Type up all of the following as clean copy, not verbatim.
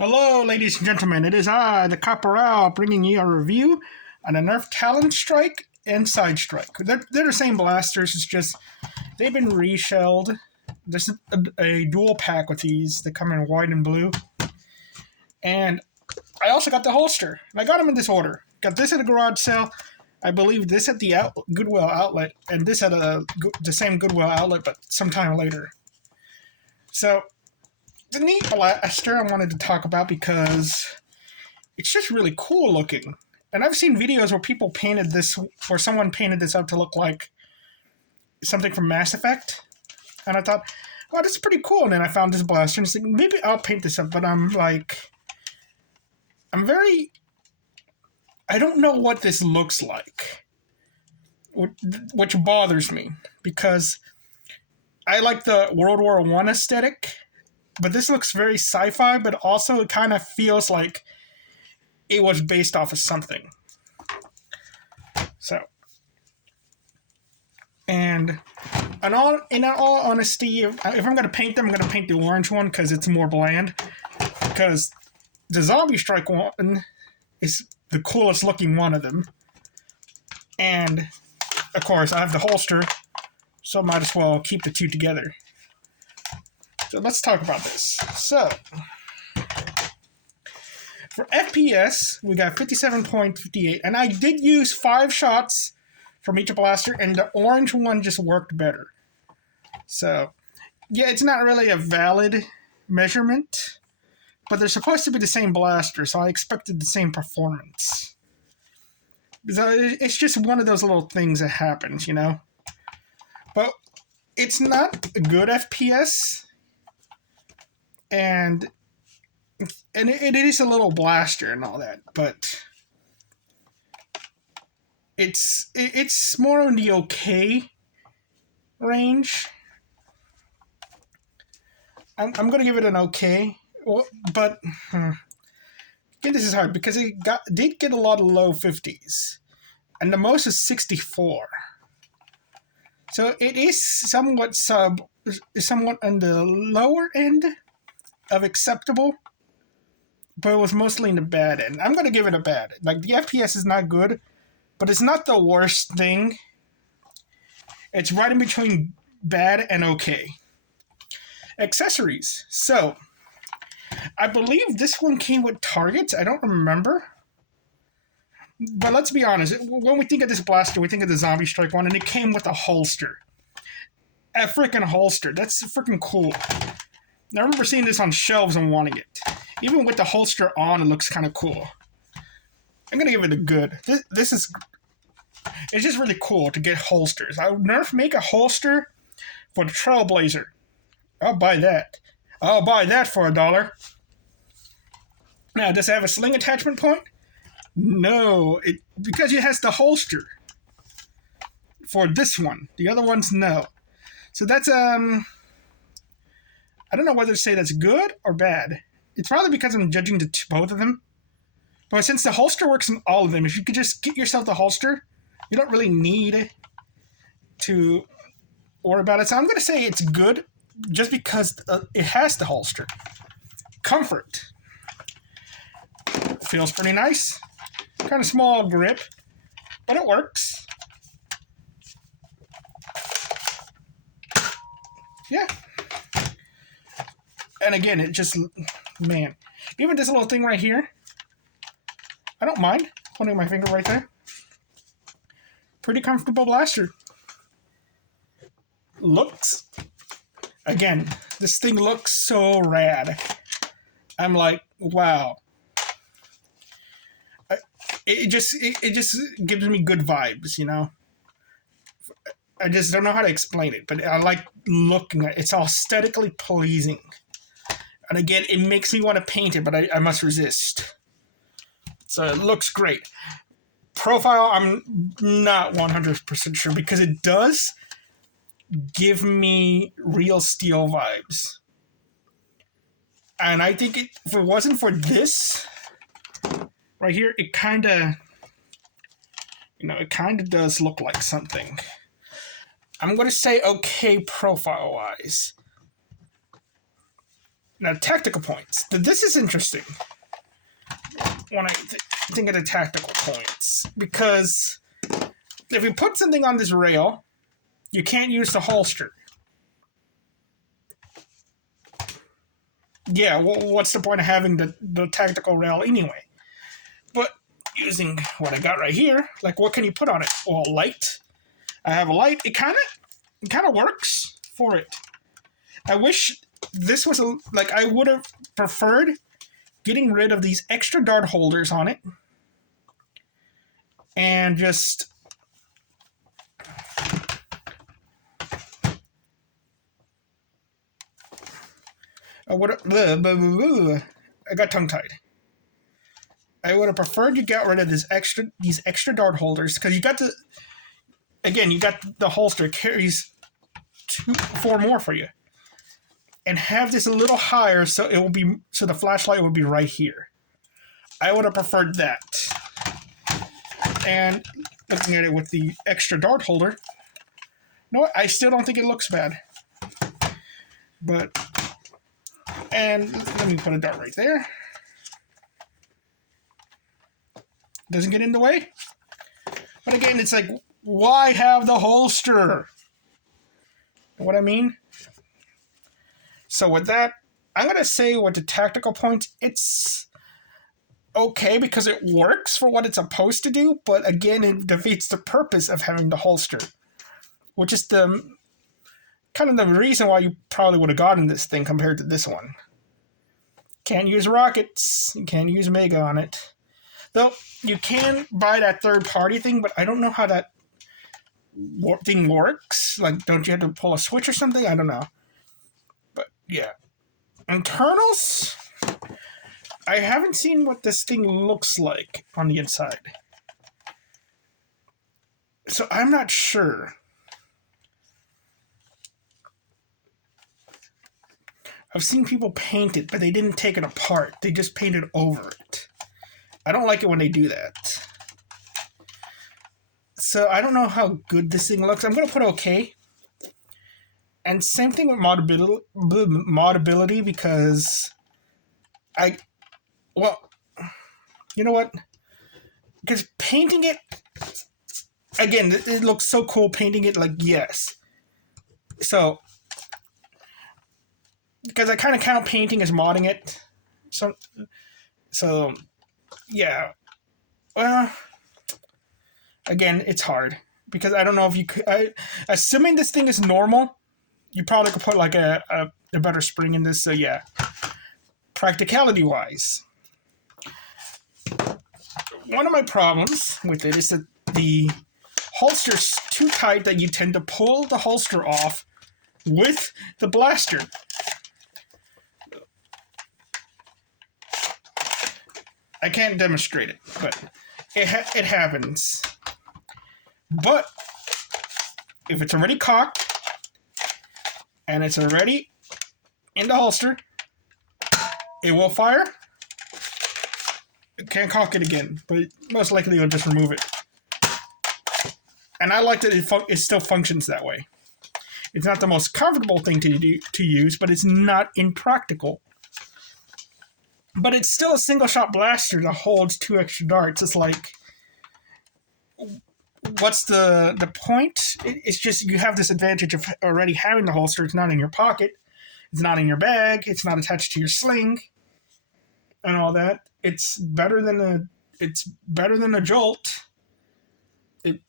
Hello, ladies and gentlemen. It is I, the Caporal, bringing you a review on the Nerf Talonstrike and Sidestrike. They're the same blasters. It's just they've been reshelled. There's a dual pack with these. They come in white and blue. And I also got the holster. And I got them in this order. Got this at a garage sale. I believe this at the Goodwill outlet, and this at the same Goodwill outlet, but sometime later. So the neat blaster I wanted to talk about because it's just really cool looking. And I've seen videos where people painted this, where someone painted this up to look like something from Mass Effect. And I thought, oh, this is pretty cool. And then I found this blaster and it's like, maybe I'll paint this up. But I don't know what this looks like, which bothers me because I like the World War I aesthetic. But this looks very sci-fi, but also it kind of feels like it was based off of something. So, and in all honesty, if I'm going to paint them, I'm going to paint the orange one because it's more bland. Because the Zombie Strike one is the coolest looking one of them. And, of course, I have the holster, so I might as well keep the two together. So let's talk about this. So, for FPS, we got 57.58, and I did use 5 shots from each blaster, and the orange one just worked better. So, yeah, it's not really a valid measurement, but they're supposed to be the same blaster, so I expected the same performance. So it's just one of those little things that happens, you know? But it's not a good FPS. And it is a little blaster and all that, but it's more in the okay range. I'm gonna give it an okay, but again, this is hard because it did get a lot of low 50s, and the most is 64. So it is somewhat on the lower end of acceptable, but it was mostly in the bad end. I'm going to give it a bad. Like, the FPS is not good, but it's not the worst thing. It's right in between bad and okay. Accessories. So, I believe this one came with targets. I don't remember. But let's be honest. When we think of this blaster, we think of the Zombie Strike one, and it came with a holster. A freaking holster. That's freaking cool. I remember seeing this on shelves and wanting it. Even with the holster on, it looks kind of cool. I'm going to give it a good. It's just really cool to get holsters. I would Nerf make a holster for the Trailblazer. I'll buy that. I'll buy that for $1. Now, does it have a sling attachment point? No, because it has the holster for this one. The other ones, no. So that's, I don't know whether to say that's good or bad. It's probably because I'm judging both of them. But since the holster works in all of them, if you could just get yourself the holster, you don't really need to worry about it. So I'm going to say it's good just because it has the holster. Comfort. Feels pretty nice. Kind of small grip, but it works. Yeah. And again, it just, man, even this little thing right here, I don't mind putting my finger right there. Pretty comfortable blaster. Looks, again, this thing looks so rad. I'm like, wow. It just gives me good vibes, you know? I just don't know how to explain it, but I like looking at it. It's aesthetically pleasing. And again, it makes me want to paint it, but I must resist. So it looks great. Profile, I'm not 100% sure because it does give me real steel vibes. And I think if it wasn't for this right here, it kind of does look like something. I'm going to say okay profile-wise. Now, tactical points. This is interesting when I think of the tactical points. Because if you put something on this rail, you can't use the holster. Yeah, well, what's the point of having the tactical rail anyway? But using what I got right here, like what can you put on it? Well, light. I have a light. It kind of works for it. I wish this was like I would have preferred getting rid of these extra dart holders on it and just I got tongue-tied. I would have preferred you got rid of these extra dart holders because you got the holster carries 4 more for you. And have this a little higher so the flashlight will be right here. I would have preferred that. And looking at it with the extra dart holder, you know what? I still don't think it looks bad. And let me put a dart right there. Doesn't get in the way. But again, it's like, why have the holster? You know what I mean? So with that, I'm going to say with the tactical points, it's okay because it works for what it's supposed to do, but again, it defeats the purpose of having the holster, which is the kind of the reason why you probably would have gotten this thing compared to this one. Can't use rockets, you can't use Mega on it. Though, you can buy that third-party thing, but I don't know how that thing works. Like, don't you have to pull a switch or something? I don't know. But, yeah. Internals? I haven't seen what this thing looks like on the inside. So, I'm not sure. I've seen people paint it, but they didn't take it apart. They just painted over it. I don't like it when they do that. So, I don't know how good this thing looks. I'm going to put okay. And same thing with modability because you know what? Because painting it, again, it looks so cool painting it like, yes. So, because I kind of count painting as modding it. So yeah. Well, again, it's hard. Because I don't know if you could... assuming this thing is normal, you probably could put like a better spring in this. So yeah. Practicality-wise. One of my problems with it is that the holster's too tight that you tend to pull the holster off with the blaster. I can't demonstrate it, but it happens. But if it's already cocked and it's already in the holster, it will fire. It can't cock it again, but most likely it'll just remove it. And I like that it still functions that way. It's not the most comfortable thing to use, but it's not impractical. But it's still a single-shot blaster that holds 2 extra darts. It's like, what's the point? It's just you have this advantage of already having the holster. It's not in your pocket. It's not in your bag. It's not attached to your sling, and all that. It's better than a Jolt. It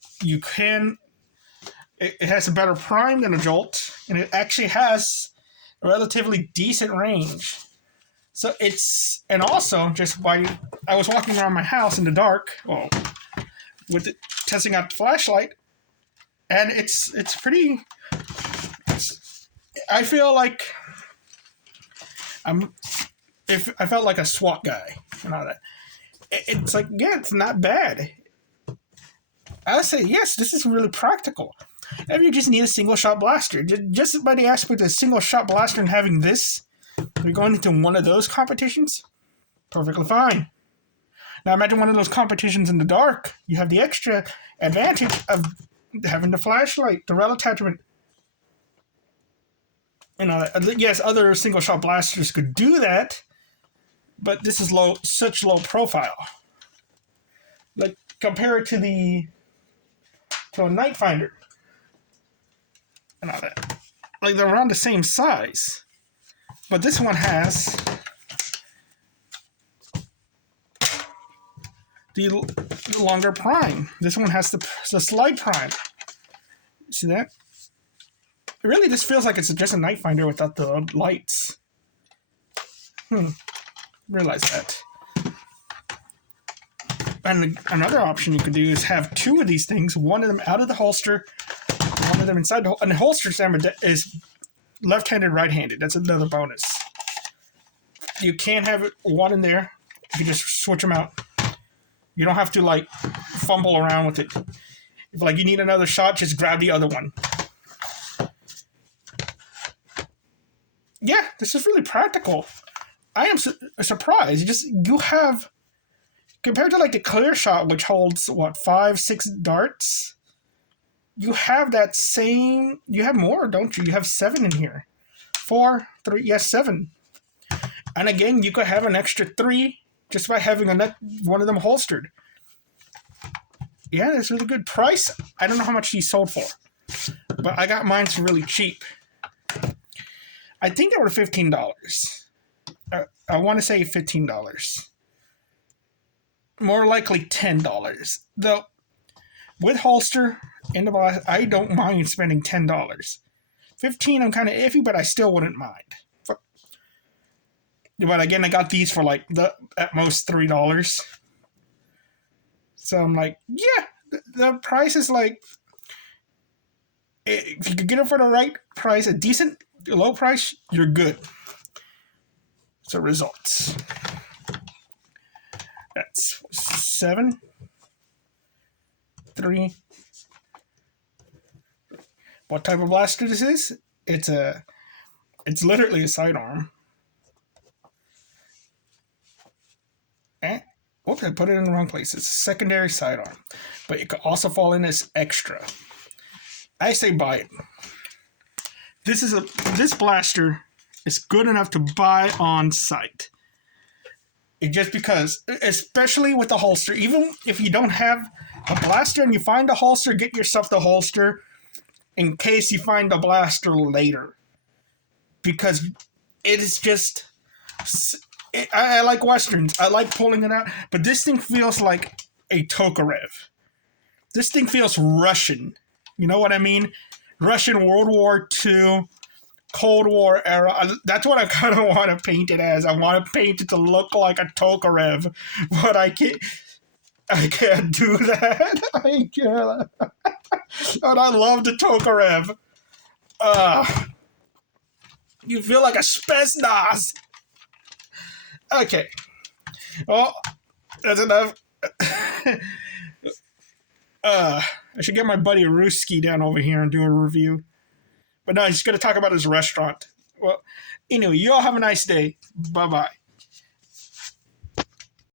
has a better prime than a Jolt, and it actually has a relatively decent range. So and also just I was walking around my house in the dark, testing out the flashlight, and it's pretty. I feel like I felt like a SWAT guy and all that. It's like, yeah, it's not bad. I would say, yes, this is really practical. If you just need a single-shot blaster, just by the aspect of a single-shot blaster and having this, you're going into one of those competitions, perfectly fine. Now imagine one of those competitions in the dark. You have the extra advantage of having the flashlight, the rail attachment. Yes, other single shot blasters could do that, but this is such low profile. Like compare it to a Night Finder and all that. Like they're around the same size, but this one has the longer prime. This one has the slide prime. See that? Really, this feels like it's just a Night Finder without the lights. Realize that. And another option you could do is have two of these things, one of them out of the holster, one of them inside the holster. And the holster is left-handed, right-handed. That's another bonus. You can't have one in there. You can just switch them out. You don't have to, like, fumble around with it. If, like, you need another shot, just grab the other one. Yeah, this is really practical. I am surprised. You have, compared to like the clear shot, which holds what 5, 6 darts, you have that same. You have more, don't you? You have 7 in here, 4, 3, yes, 7. And again, you could have an extra 3 just by having one of them holstered. Yeah, that's really good price. I don't know how much he sold for, but I got mine for really cheap. I think they were $15. I want to say $15. More likely $10. Though, with holster in the box, I don't mind spending $10. $15, I'm kind of iffy, but I still wouldn't mind. But again, I got these for like at most $3. So I'm like, yeah, the price is like, if you could get it for the right price, a decent low price, you're good. So results. That's 7, 3. What type of blaster this is? It's literally a sidearm. And whoops, I put it in the wrong place. It's a secondary sidearm, but it could also fall in as extra. I say buy it. This blaster is good enough to buy on site. Just because, especially with the holster, even if you don't have a blaster and you find a holster, get yourself the holster in case you find a blaster later. Because it is just... I like Westerns. I like pulling it out. But this thing feels like a Tokarev. This thing feels Russian. You know what I mean? Russian World War II, Cold War era. That's what I kind of want to paint it as. I want to paint it to look like a Tokarev. But I can't do that. I can't. And I love the Tokarev. You feel like a Spetsnaz. Okay. Well, that's enough. I should get my buddy Ruski down over here and do a review. But no, he's going to talk about his restaurant. Well, anyway, you all have a nice day. Bye-bye.